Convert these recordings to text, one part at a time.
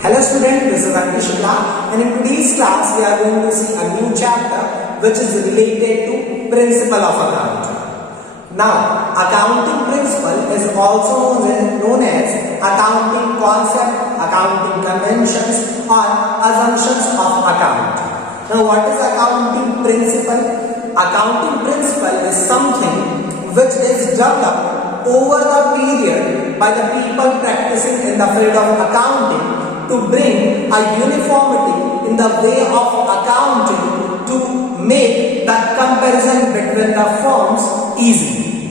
Hello students, this is Untitled and in today's class we are going to see a new chapter which is related to principle of accounting. Now, accounting principle is also known as accounting concept, accounting conventions or assumptions of accounting. Now, what is accounting principle? Accounting principle is something which is developed over the period by the people practicing in the field of accounting to bring a uniformity in the way of accounting to make the comparison between the firms easy.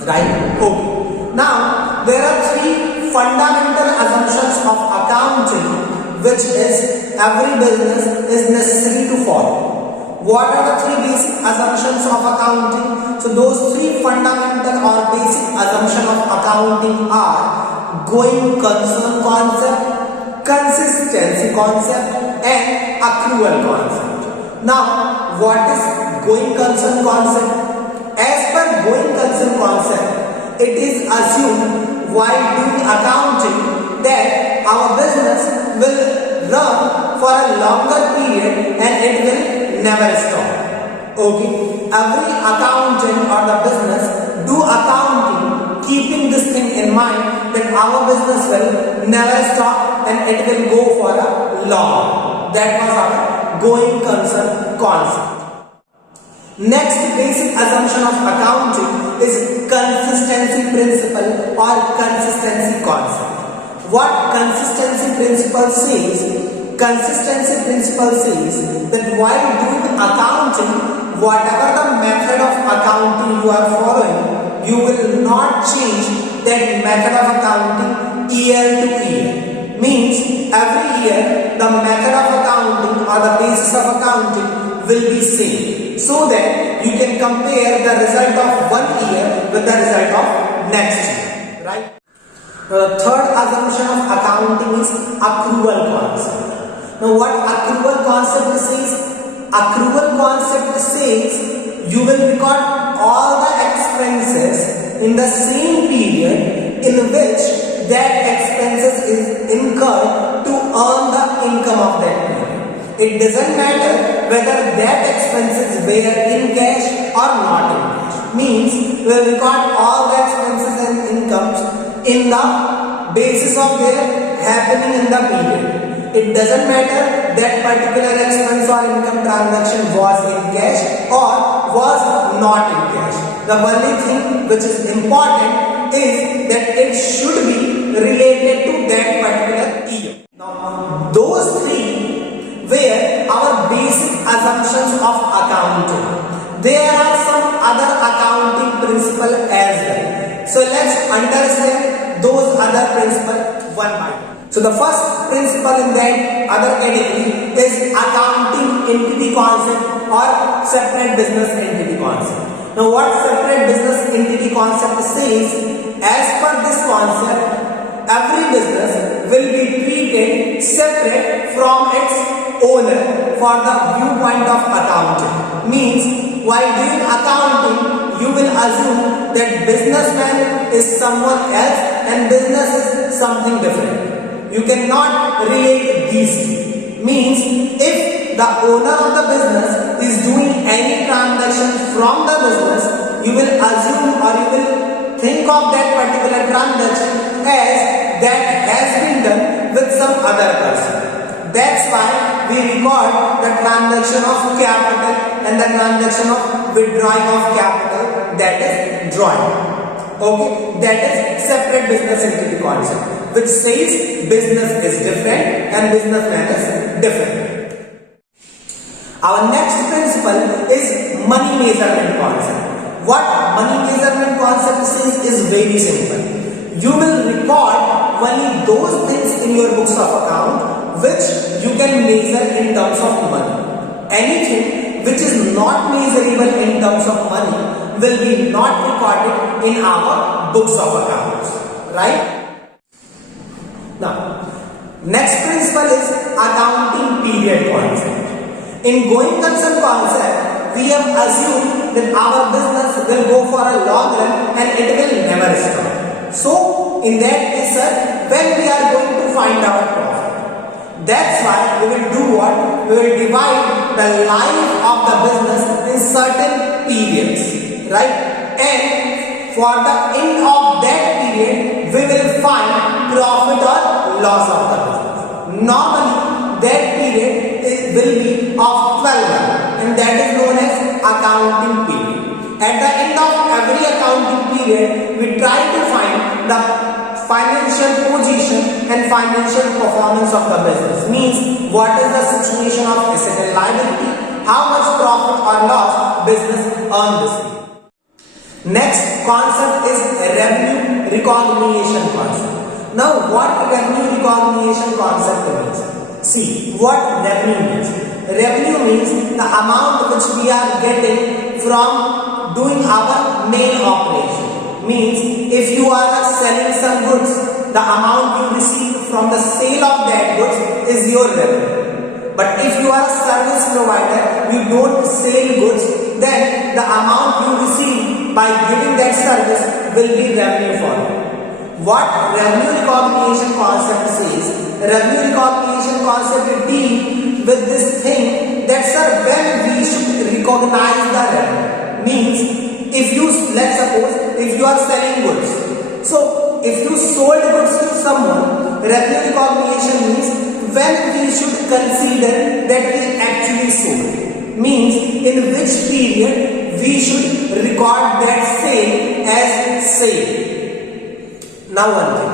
Right? Okay. Now, there are three fundamental assumptions of accounting which is every business is necessary to follow. What are the three basic assumptions of accounting? So those three fundamental or basic assumptions of accounting are going concern concept, consistency concept and accrual concept. Now, what is going concern concept? As per going concern concept, it is assumed while doing accounting that our business will run for a longer period and it will never stop. Okay. Every accountant or the business do accounting keeping this thing in mind that our business will never stop and it will go for a long. That was our going concern concept. Next basic assumption of accounting is consistency principle or consistency concept. What consistency principle says? Consistency principle says that while doing accounting, whatever the method of accounting you are following, you will not change that method of accounting year to year. Means every year the method of accounting or the basis of accounting will be same, so that you can compare the result of one year with the result of next year. Right? The third assumption of accounting is accrual concept. Now, what accrual concept says? Accrual concept says you will record all the expenses in the same period in which that expenses is incurred to earn the income of that period. It doesn't matter whether that expenses were in cash or not in cash. Means we will record all the expenses and incomes in the basis of their happening in the period. It doesn't matter that particular expense or income transaction was in cash or was not in cash. The only thing which is important is that it should be related to that particular year. Now, those three were our basic assumptions of accounting. There are some other accounting principles as well. So let's understand those other principles one by one. So the first principle in that other category is accounting entity concept or separate business entity concept. Now, what separate business entity concept says, as per this concept, every business will be treated separate from its owner for the viewpoint of accounting. Means, while doing accounting, you will assume that businessman is someone else and business is something different. You cannot relate these two. Means, if the owner of the business is doing any transaction from the business, you will assume or you will think of that particular transaction as that has been done with some other person. That's why we record the transaction of capital and the transaction of withdrawing of capital, that is drawing. Okay, that is separate business entity concept, which says business is different and businessman is different. Our next principle is money measurement concept. What money measurement concept says is very simple. You will record only those things in your books of account which you can measure in terms of money. Anything which is not measurable in terms of money will be not recorded in our books of accounts. Right? Now, next principle is accounting period concept. In going concern concept, we have assumed that our business will go for a long run and it will never stop. So, in that case, sir, when we are going to find our profit? why we will do what? We will divide the life of the business in certain periods, right? And for the end of that period, we will find profit or loss of the business. Normally, that period will be of 12 months, and that is known as accounting period. At the end of every accounting period, we try to find the financial position and financial performance of the business. Means what is the situation of asset and liability, how much profit or loss business earned this year. Next concept is revenue recognition concept. Now what revenue recognition concept means? See what revenue means. Revenue means the amount which we are getting from doing our main operation. Means if you are selling some goods, the amount you receive from the sale of that goods is your revenue. But if you are a service provider, you don't sell goods, then the amount you receive by giving that service will be revenue for you. What revenue recognition concept says? Revenue recognition concept deals with this thing that, sir, when we should recognize the revenue. Means if you, let's suppose, if you are selling goods, so if you sold goods to someone, revenue recognition means when we should consider that we actually sold. Means in which period we should record that sale as sale. Now one thing,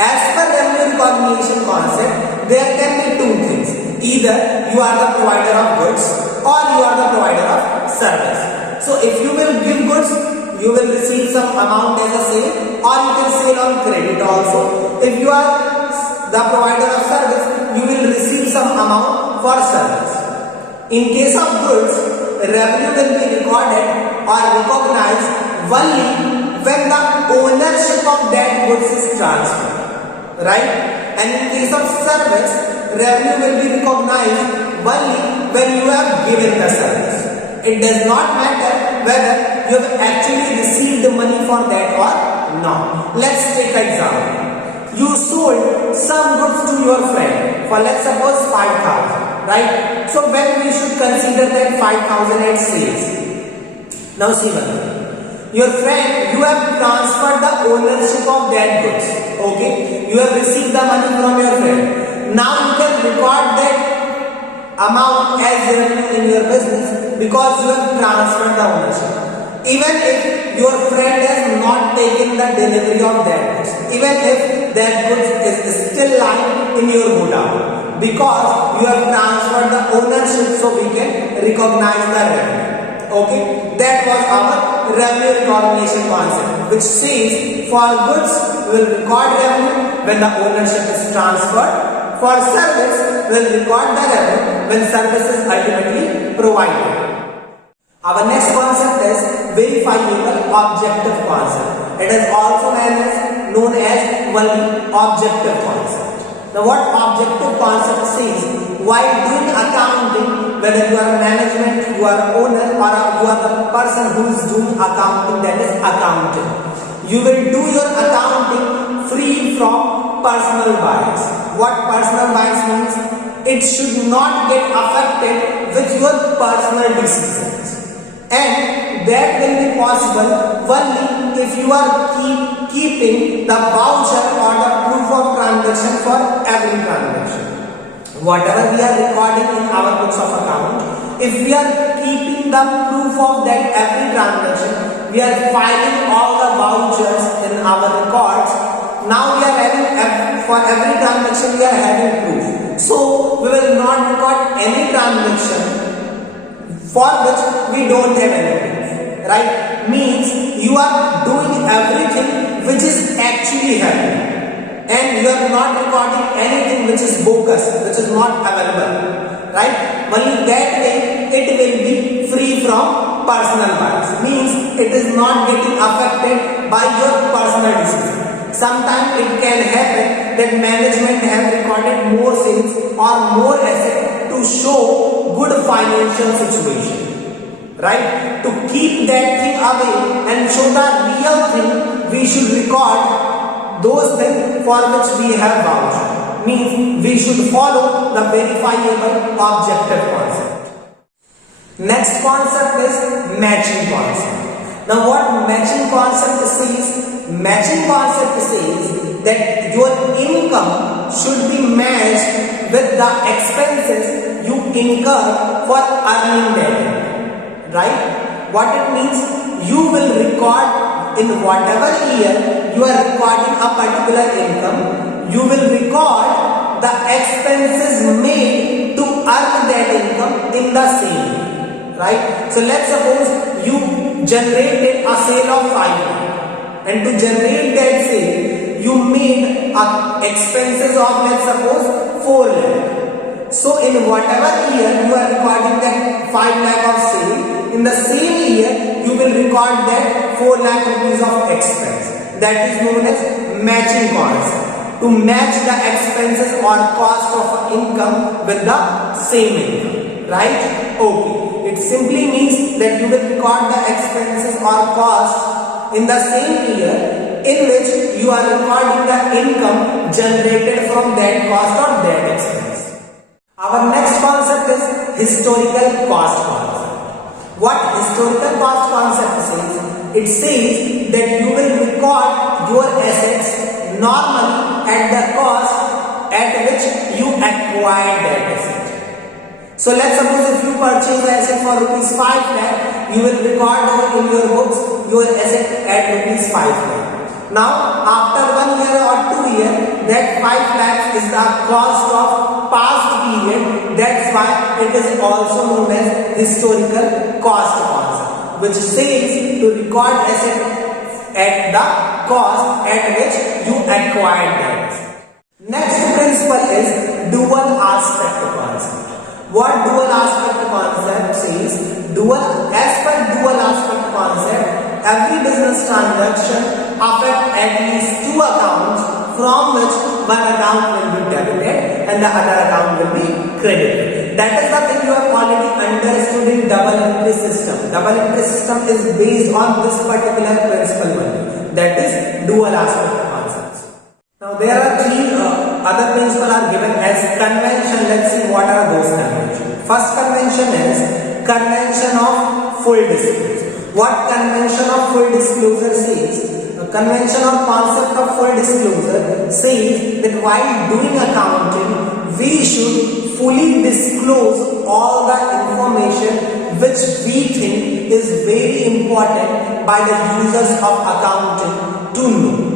as per revenue recognition concept, there can be two things. Either you are the provider of goods or you are the provider of service. So if you will give goods, you will receive some amount as a sale, or you can sell on credit also. If you are the provider of service, you will receive some amount for service. In case of goods, revenue will be recorded or recognized only when the ownership of that goods is transferred, right? And in case of service, revenue will be recognized only when you have given the service. It does not matter whether you have actually received the money for that or not. Let's take an example. You sold some goods to your friend for, let's suppose, 5,000, right? So when we should consider that 5,000 as sales? Now see one thing. Your friend, you have transferred the ownership of that goods. Okay? You have received the money from your friend. Now you can record that amount as revenue in your business because you have transferred the ownership. Even if your friend has not taken the delivery of that goods, even if that goods is still lying in your godown, because you have transferred the ownership, so we can recognize the revenue. Okay, that was our revenue recognition concept, which says for goods we will record revenue when the ownership is transferred. For service, we will record the revenue when service is ultimately provided. Our next concept is verifiable objective concept. It is also known as only objective concept. Now what objective concept says? While doing accounting, whether you are management, you are owner, or you are the person who is doing accounting, that is accounting, you will do your accounting free from personal bias. What personal bias means? It should not get affected with your personal decisions. And that will be possible only if you are keeping the voucher or the proof of transaction for every transaction. Whatever we are recording in our books of account, if we are keeping the proof of that every transaction, we are filing all the vouchers in our records. Now we are having, for every transaction we are having proof. So we will not record any transaction for which we don't have any proof, right? Means you are doing everything which is actually happening, and you are not recording anything which is bogus, which is not available, right? Only that way it will be free from personal bias. Means it is not getting affected by your personal decision. Sometimes it can happen that management have recorded more sales or more assets to show good financial situation, right? To keep that thing away and show the real thing, we should record those things for which we have voucher. means we should follow the verifiable objective concept. Next concept is matching concept. Now what matching concept says? Matching concept says that your income should be matched with the expenses you incur for earning that income. Right? What it means? You will record in whatever year you are recording a particular income, you will record the expenses made to earn that income in the same year. Right? So let's suppose you generated a sale of 5 lakh, and to generate that sale you made expenses of, let's suppose, 4 lakh. So in whatever year you are recording that 5 lakh of sale, in the same year you will record that 4 lakh rupees of expense. That is known as matching concept. To match the expenses or cost of income with the same income. Right? Okay. It simply means that you will record the expenses or cost in the same year in which you are recording the income generated from that cost or that expense. Our next concept is historical cost concept. What historical cost concept says? It says that you will record your assets normally at the cost at which you acquired that asset. So let's suppose if you purchase the asset for rupees 5 lakh, you will record in your books your asset at rupees 5 lakh. Now after 1 year or 2 years, that 5 lakhs is the cost of past period. That's why it is also known as historical cost concept, which says to record asset at the cost at which you acquired that. Next principle is dual aspect concept. What dual aspect concept says? As per dual aspect concept, every business transaction affects at least two accounts, from which one account will be debited and the other account will be credited. That is the thing you have already understood in double entry system. Double entry system is based on this particular principle only, that is dual aspect concepts. Now there are three other principles are given as convention. Let's see what are those conventions. First convention is convention of full disclosure. What convention of full disclosure says? A convention or concept of full disclosure says that while doing accounting, we should fully disclose all the information which we think is very important by the users of accounting to know.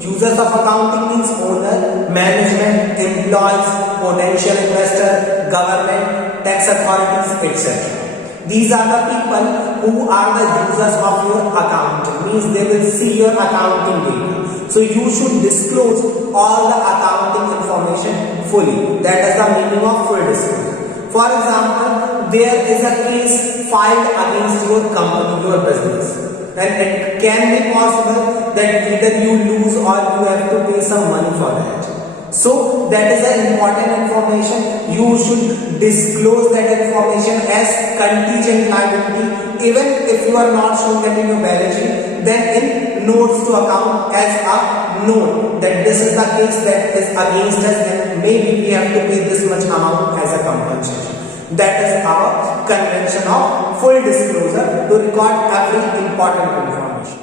Users of accounting means owner, management, employees, potential investor, government, tax authorities, etc. These are the people who are the users of your accounting, means they will see your accounting data. So you should disclose all the accounting information fully. That is the meaning of full disclosure. For example, there is a case filed against your company, your business. And it can be possible that either you lose or you have to pay some money for that. So that is an important information. You should disclose that information as contingent liability. Even if you are not showing that in your balance sheet, then in notes to account as a note that this is the case that is against us and maybe we have to pay this much amount as a compensation. That is our convention of full disclosure, to record every important information.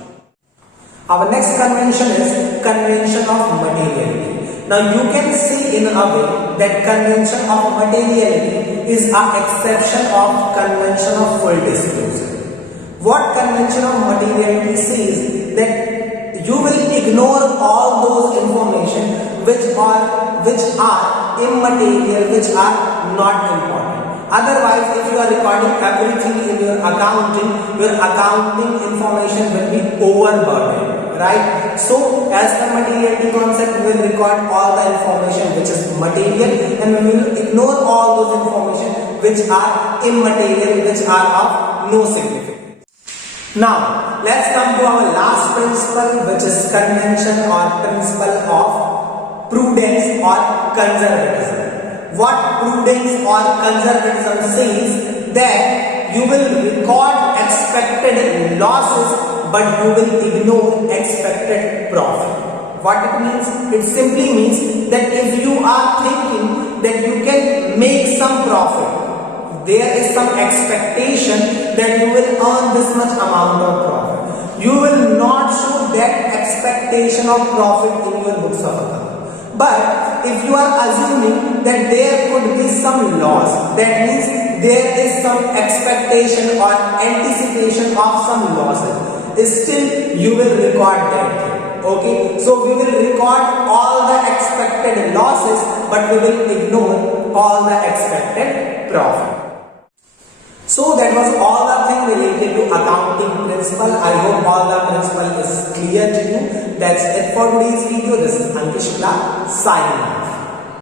Our next convention is convention of materiality. Now you can see in a way that convention of materiality is an exception of convention of full disclosure. What convention of materiality says? That you will ignore all those information which are immaterial, which are not important. Otherwise, if you are recording everything in your accounting information will be overburdened, right? So, as the materiality concept, we will record all the information which is material and we will ignore all those information which are immaterial, which are of no significance. Now, let's come to our last principle, which is convention or principle of prudence or conservatism. What prudence or conservatism says? That you will record expected losses but you will ignore expected profit. What it means? It simply means that if you are thinking that you can make some profit, there is some expectation that you will earn this much amount of profit. You will not show that expectation of profit in your books of account. But if you are assuming that there could be some loss, that means there is some expectation or anticipation of some losses, still you will record that thing. Okay, so we will record all the expected losses, but we will ignore all the expected profit. So that was all the thing related to accounting principle. I hope all the principle is clear to you. That's it for today's video. This is Ankit Shukla signing off.